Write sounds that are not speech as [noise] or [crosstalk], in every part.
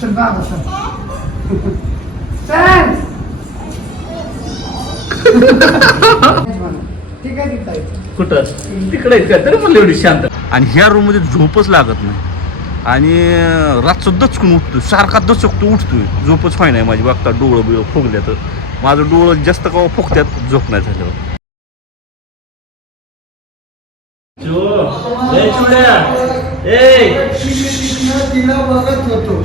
चल बाबा चल चल कुठं तिकडे तरी म्हणलं एवढी शांत. आणि ह्या रूममध्ये झोपच लागत नाही. आणि रातचं दचकून उठतोय. सारखा दचकतो उठतोय. झोपच व्हाय नाही माझी. बघता डोळं बिळं फुगल्यात. तर माझं डोळं जास्त का फुगत्यात झोप नाही झाल्यावर. तिला बघत होतो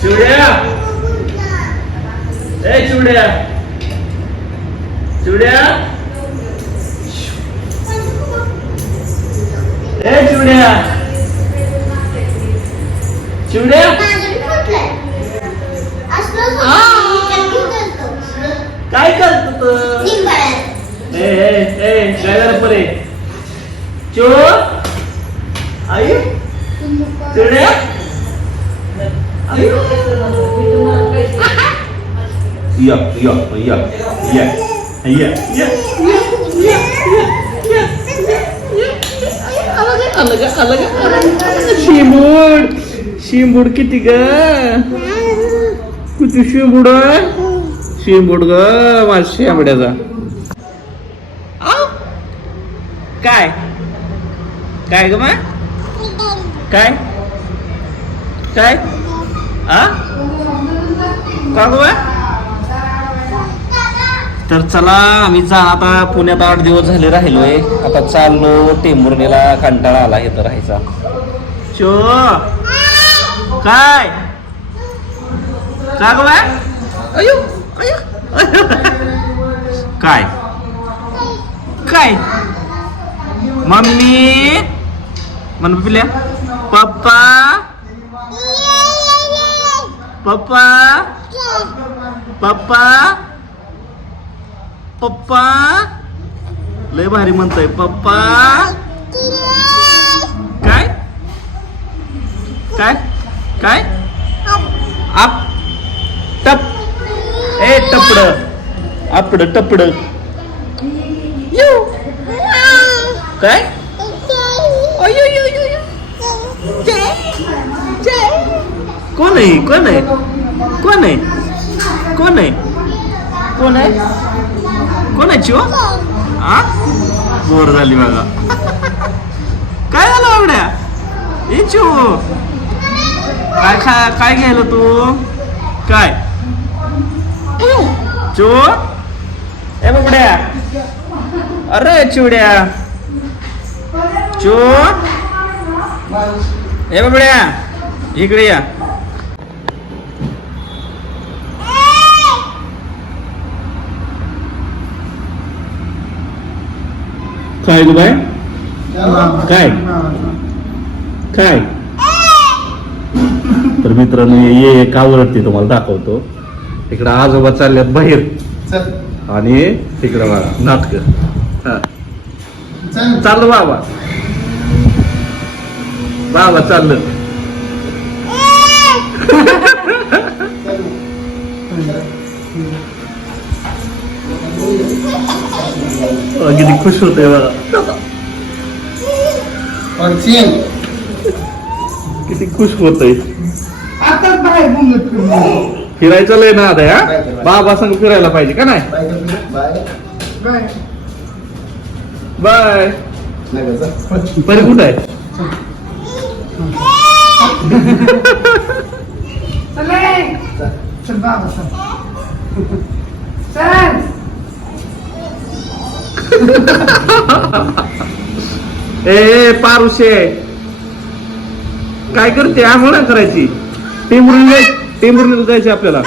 चिवड्या ए चिवड्या चिवड्या ए चिवड्या चिवड्या काय करत? ए ए जरा परे चो. आई? आई? या या या या या. या शिंबूड. शिंबूड किती ग? किती शिंबूड? शिंबूड ग माशी आंबड्याचा. काय? काय ग मा? काय? काय? आ? का ग तर चला आम्ही जा आता. पुण्यात आठ दिवस झाले राहिलोय. आता चाललो टेंभुर्णीला कंटाळा आला इथं राहायचा. शो काय? का ग अयो! काय काय मम्मी म्हण पिल्या पप्पा पप्पा पप्पा पप्पा लय भारी म्हणतोय पप्पा काय काय काय आप टप ए टपड आपड टपड यू. काय? अयो यो यो यो कोण आहे? कोण आहे? कोण आहे? कोण आहे? कोण आहे? कोण आहे चिओ आ? बोर झाली बघा. काय झालं आवड्या ए चिओ काय खा काय घ्यायला तू? काय? चो ए बाबड्या अरे चिवड्या. चो ए बाबड्या इकडे या. काय ग बाय काय? काय? तर मित्रांनो ये का ओरडते तुम्हाला दाखवतो. तिकडं आजोबा चालल्यात बाहेर. चल. आणि तिकडं बघा नाटक. चल चाललं बाबा. बाबा चाललं. किती खुश होते बघा. किती खुश फिरून फिरायचं लय ना आता बाबा संग फिरायला पाहिजे का नाही? बाय बाय परी कुठं आहे? ए. पारुशे. काय करते? आम्हाला करायची. टेंबुर्णी जाय टेंबुर्णीला जायचं आपल्याला.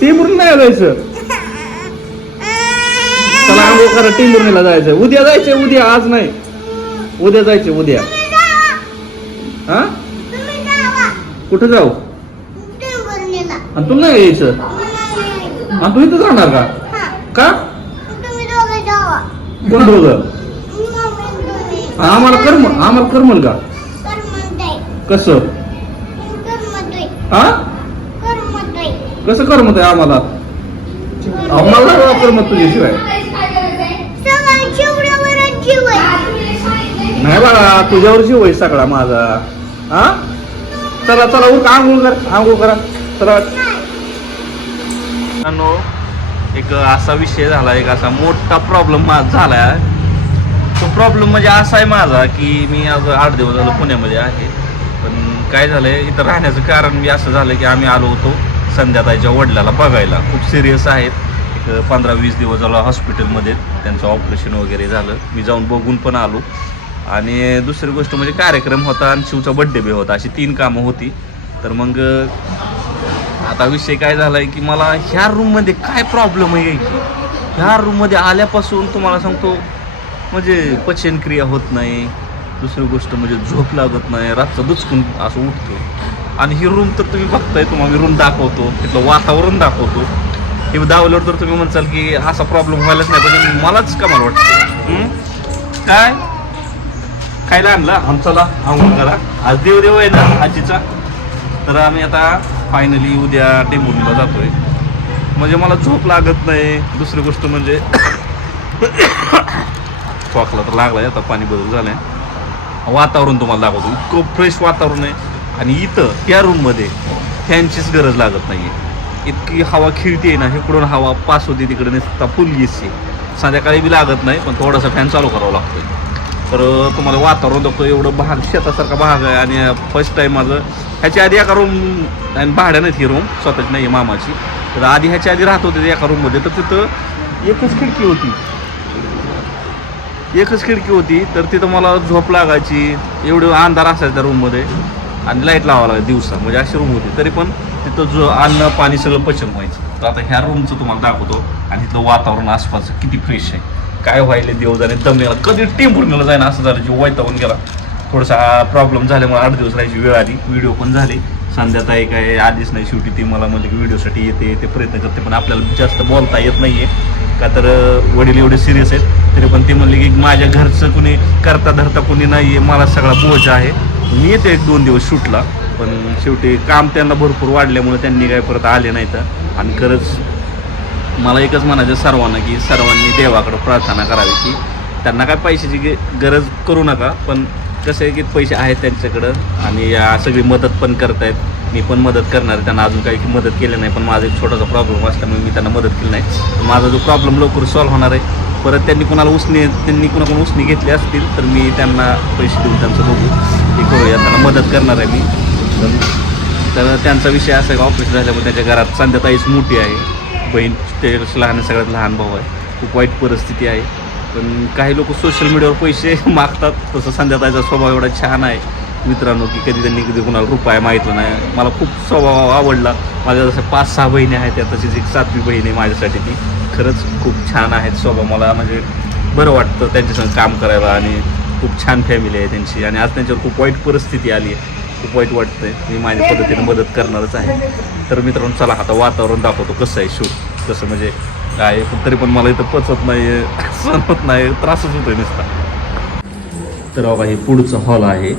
टेंबुर्णी नाही जायचं? चला आंघोळ करा टेंबुर्णीला जायचं उद्या जायचं उद्या आज नाही. उद्या जायचं उद्या. हा? कुठं जाऊ? आणि तुला नाही यायचं? आणि तू इथं जाणार का? का? कोण दोघं? आम्हाला कर्म आम्हाला करमल का? कसं? हा? कसं करमत आहे आम्हाला? वापर मग तुझ्याशिवाय नाही बाळा तुझ्यावर जीव आहे सगळा माझा. हा? चला चला उठ आंघोळ कर आंघोळ करा. चला. एक असा विषय झाला एक असा मोठा प्रॉब्लेम माझा झाला. तो प्रॉब्लेम म्हणजे असा आहे माझा की मी आज आठ दिवस झालं पुण्यामध्ये आहे. पण काय झालंय इथं राहण्याचं कारण मी असं झालं की आम्ही आलो होतो. संध्याताईच्या वडिलाला बघायला. खूप सिरियस आहेत. एक पंधरा वीस दिवस झालं हॉस्पिटलमध्ये त्यांचं ऑपरेशन वगैरे झालं. मी जाऊन बघून पण आलो. आणि दुसरी गोष्ट म्हणजे कार्यक्रम होता आणि शिवचा बड्डे बी होता. अशी तीन कामं होती. तर मग आता विषय काय झाला आहे की मला ह्या रूममध्ये काय प्रॉब्लेम आहे की ह्या रूममध्ये आल्यापासून तुम्हाला सांगतो म्हणजे पचनक्रिया होत नाही. दुसरी गोष्ट म्हणजे झोप लागत नाही. रातचा दुचकून असं उठतो. आणि ही रूम तर तुम्ही बघताय तुम्हाला मी रूम दाखवतो. तिथलं वातावरण दाखवतो. हे दावल्यावर तर तुम्ही म्हणसाल की असा प्रॉब्लेम व्हायलाच नाही पाहिजे. मलाच का मला वाटतं? काय? खायला आणला? आमचाला आंघोळ करा. आज देव देव आहे ना आजीचा. तर आम्ही आता फायनली उद्या डेंबुलीला जातोय. म्हणजे मला झोप लागत नाही. दुसरी गोष्ट म्हणजे [coughs] खोकला तर लागलाय आता पाणी बदल झालंय. वातावरण तुम्हाला दाखवतो. इतकं फ्रेश वातावरण आहे. आणि इथं त्या रूममध्ये फॅनचीच गरज लागत नाही इतकी हवा खिळती आहे ना इकडून हवा पास होते तिकडे नसता फुल येते संध्याकाळी बी लागत नाही पण थोडासा फॅन चालू करावा लागतो तर तुम्हाला वातावरण दाखवतो एवढं भाग शेतासारखा भाग आहे आणि फर्स्ट टाईम माझं ह्याच्या आधी एका रूम आणि भाड्यानं नाहीत ही रूम स्वतःची नाही आहे मामाची. तर आधी ह्याच्या आधी राहत होते एका रूममध्ये तर तिथं एकच खिडकी होती. एकच खिडकी होती तर तिथं मला झोप लागायची एवढं अंधार असायचा त्या रूममध्ये आणि लाइट लावावं लागेल दिवसा. म्हणजे अशी रूम होती. तरी पण तिथं जो अन्न पाणी सगळं पचन व्हायचं. तर आता ह्या रूमचं तुम्हाला दाखवतो. आणि तिथलं वातावरण आसपास किती फ्रेश आहे. काय व्हायले देव जाणे दम गेला. कधी टेम्पूरला जाईना असं झालं जीव वैतावून गेला. थोडासा प्रॉब्लेम झाल्यामुळे आठ दिवस राहायची वेळ आली. व्हिडिओ पण झाले. संध्याताई काय आधीच नाही शेवटी ती मला म्हणजे व्हिडिओसाठी येते ते प्रयत्न करते पण आपल्याला जास्त बोलता येत नाही आहे का तर वडील एवढे सिरियस आहेत. तरी पण ते म्हणले की माझ्या घरचं कुणी करता धरता कुणी नाही आहे मला सगळा बोज आहे. मी येते एक दोन दिवस शूटला पण शेवटी काम त्यांना भरपूर वाढल्यामुळे त्यांनी काय परत आले नाहीत. आणि खरंच मला एकच म्हणायचं सर्वांना की सर्वांनी देवाकडे प्रार्थना करावी की त्यांना काय पैशाची गरज करू नका पण कसं आहे की पैसे आहेत त्यांच्याकडं आणि या सगळी मदत पण करतायत. मी पण मदत करणार आहे. त्यांना अजून काही मदत केली नाही पण माझा एक छोटासा प्रॉब्लेम असल्यामुळे मी त्यांना मदत केली नाही. माझा जो प्रॉब्लेम लवकर सॉल्व्ह होणार आहे परत त्यांनी कुणाला उसने त्यांनी कुणाकडून उसने घेतली असतील तर मी त्यांना पैसे देऊन त्यांचं बघू. हे करूया. त्यांना मदत करणार आहे मी. तर- तर त्यांचा विषय असा आहे ऑफिस झाल्यामुळे त्यांच्या घरात संध्याताईच मोठी आहे. बहीण त्याच्यापेक्षा लहान सगळ्यात लहान भाऊ आहे. खूप वाईट परिस्थिती आहे. पण काही लोक सोशल मीडियावर पैसे [laughs] मागतात. तसं संध्याताईचा स्वभाव एवढा छान आहे. मित्रांनो की कधी त्यांनी कधी कुणाला रुपया मागितला नाही. मला खूप स्वभाव आवडला. माझ्या जसं पाच सहा बहिणी आहेत त्या तशीच एक सातवी बहीण आहे माझ्यासाठी ती. खरंच खूप छान आहेत स्वभाव. मला म्हणजे बरं वाटतं त्यांच्यासंग काम करायला आणि खूप छान फॅमिली आहे त्यांची. आणि आज त्यांच्यावर खूप वाईट परिस्थिती आली आहे. खूप वाईट वाटतंय. मी माझ्या पद्धतीने मदत करणारच आहे. तर मित्रांनो चला आता वातावरण दाखवतो कसं आहे शूट. कसं म्हणजे काय पण तरी पण मला इथं पचत नाही [laughs] सहन होत नाही त्रासच होतोय नुसता. तर बाबा हे पुढचं हॉल आहे.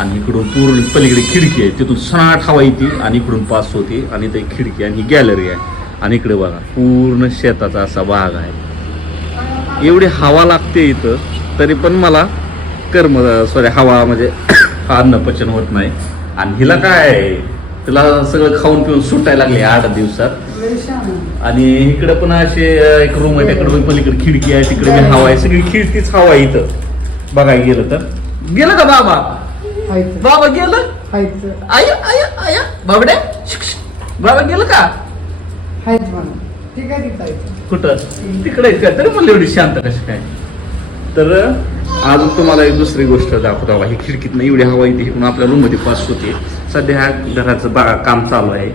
आणि इकडून पूर्ण पलीकडे खिडकी आहे. तिथून सनाट हवा येते आणि इकडून पास होते आणि ते खिडकी आणि गॅलरी आहे. आणि इकडे बघा पूर्ण शेताचा असा भाग आहे. एवढी हवा लागते इथं तरी पण मला कर्म सॉरी हवा म्हणजे [coughs] अन्न पचन होत नाही. आणि हिला काय आहे? तिला सगळं खाऊन पिऊन सुटायला लागले आठ दिवसात. आणि इकडे पण असे एक रूम आहे त्याकडे पलीकडे खिडकी आहे तिकडे हवा आहे. सगळी खिडकीच हवा आहे इथं. बघायला गेलं तर. गेलं का बाबा? बाबा गेलं? आय आय आय. बाबड्या? शिक, शिक. बाबा गेलं का? ठीक आहे ठीक आहे. कुठं? तिकडे आहेत का? तरी म्हणलं एवढी शांत कशी काय? तर अजून तुम्हाला एक दुसरी गोष्ट दाखवतो बघा ही खिडकीतनं एवढी हवा येते इकडून आपल्या रूममध्ये पास होते. सध्या ह्या घराचं बा काम चालू आहे.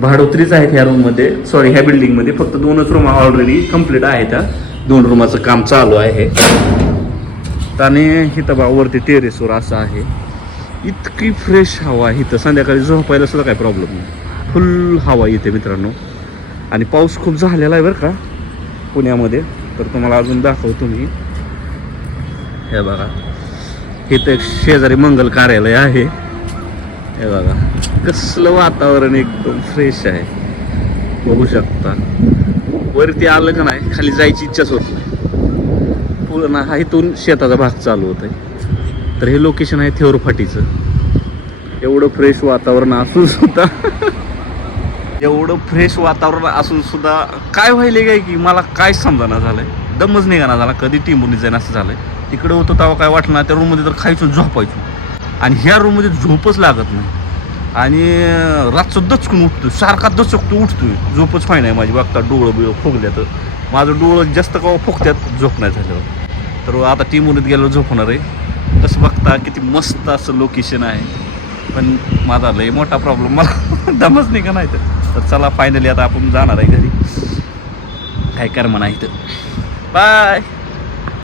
भाडोत्रीच आहेत ह्या रूममध्ये सॉरी ह्या बिल्डिंगमध्ये फक्त दोनच रूम ऑलरेडी कंप्लीट आहेत. हा. दोन रूमाचं काम चालू आहे. आणि इथं बा वरती टेरेसवर असं आहे. इतकी फ्रेश हवा आहे इथं. संध्याकाळी झोपायला सुद्धा काही प्रॉब्लेम नाही. फुल हवा येते मित्रांनो. आणि पाऊस खूप झालेला आहे बरं का पुण्यामध्ये. तर तुम्हाला अजून दाखवतो मी. हे बघा. इथं एक शेजारी मंगल कार्यालय आहे. हे बघा. कसलं वातावरण एकदम फ्रेश आहे. बघू शकता. वरती आलं का नाही खाली जायची इच्छाच होत नाही. पूर्ण हा इथून शेताचा भाग चालू होत आहे तर हे लोकेशन आहे थेवरफाटीचं एवढं फ्रेश वातावरण असून सुद्धा. एवढं फ्रेश वातावरण असून सुद्धा काय व्हायले काय की मला काय समजाना झालंय? दमच निघाना झाला कधी टीमून जाईन असं झालंय. तिकडे होतो तेव्हा काय वाटलं त्या रूममध्ये तर खायचो झोपायचो. आणि ह्या रूममध्ये झोपच लागत नाही. आणि रातचं दचकून उठतोय. सारखा दचकतो उठतोय. झोपच फाईन नाही माझी. बघता डोळं बिळं फुगल्यात माझं डोळं जास्त कवा फुगत्यात झोप नाही झाल्यावर. तर आता टीमूनत गेलो झोपणार आहे. तसं बघता किती मस्त असं लोकेशन आहे. पण माझा लय मोठा प्रॉब्लेम मला दमच नाही का नाही तर तर चला फायनली आता आपण जाणार आहे घरी. काय कर म्हणा इथं. बाय